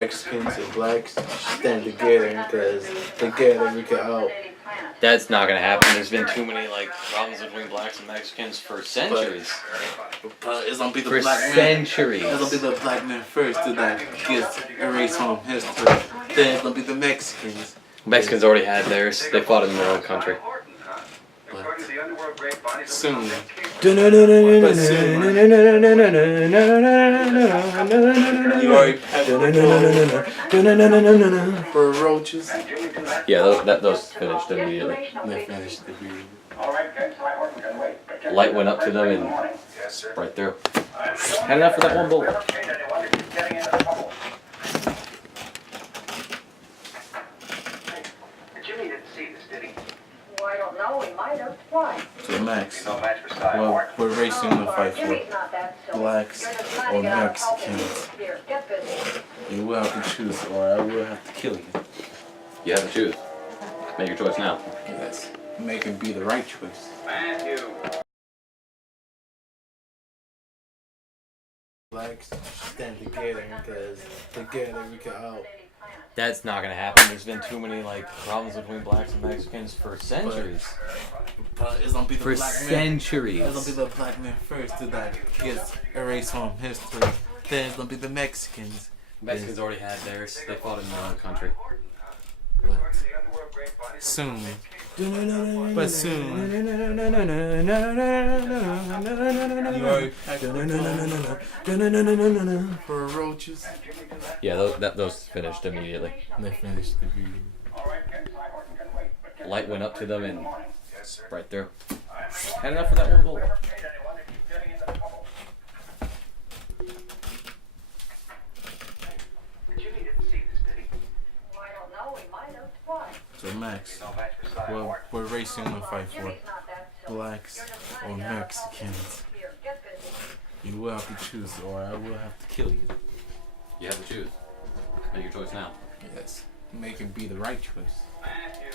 Mexicans and blacks stand together because together we can out. That's not gonna happen. There's been too many problems between blacks and Mexicans for centuries. But it's gonna be the For black man. centuries. It's gonna be the black man first to that gets erased from history. Then it's gonna be the Mexicans. Mexicans already had theirs. They fought in their own country. Soon. You already for roaches. Yeah, those finished immediately. They finished the video. Light went up to them and right through. Had enough for that one bullet. Jimmy didn't see this, did he? Well, I don't know. He might have. Why? So Max, No match for Cy well, Hart. we're racing to fight for Jimmy's not that silly. blacks You're just trying or to get out of help him. Mexicans. Here, get busy. You will have to choose, or I will have to kill you. You have to choose. Make your choice now. Yes, make it be the right choice. Matthew. Blacks stand together because together we can out. That's not gonna happen. There's been too many problems between blacks and Mexicans for centuries. But it's gonna be the For black man. centuries. It's gonna be the black man first to that gets erased from history. Then it's gonna be the Mexicans. Mexicans already had theirs. They fought in their own country. Soon. But soon. You already for roaches. Yeah, those finished immediately. They finished the video. Light went up to them and right through. Had enough for that one bullet. Jimmy didn't see this, did he? Well, I don't know. He might have. Why? So Max, No match for Cy well, Hart. we're racing to fight for Jimmy's not that silly. blacks You're just or trying to get out of help him. Mexicans. Here, get busy. You will have to choose, or I will have to kill you. You have to choose. Make your choice now. Yes, make it be the right choice. Matthew.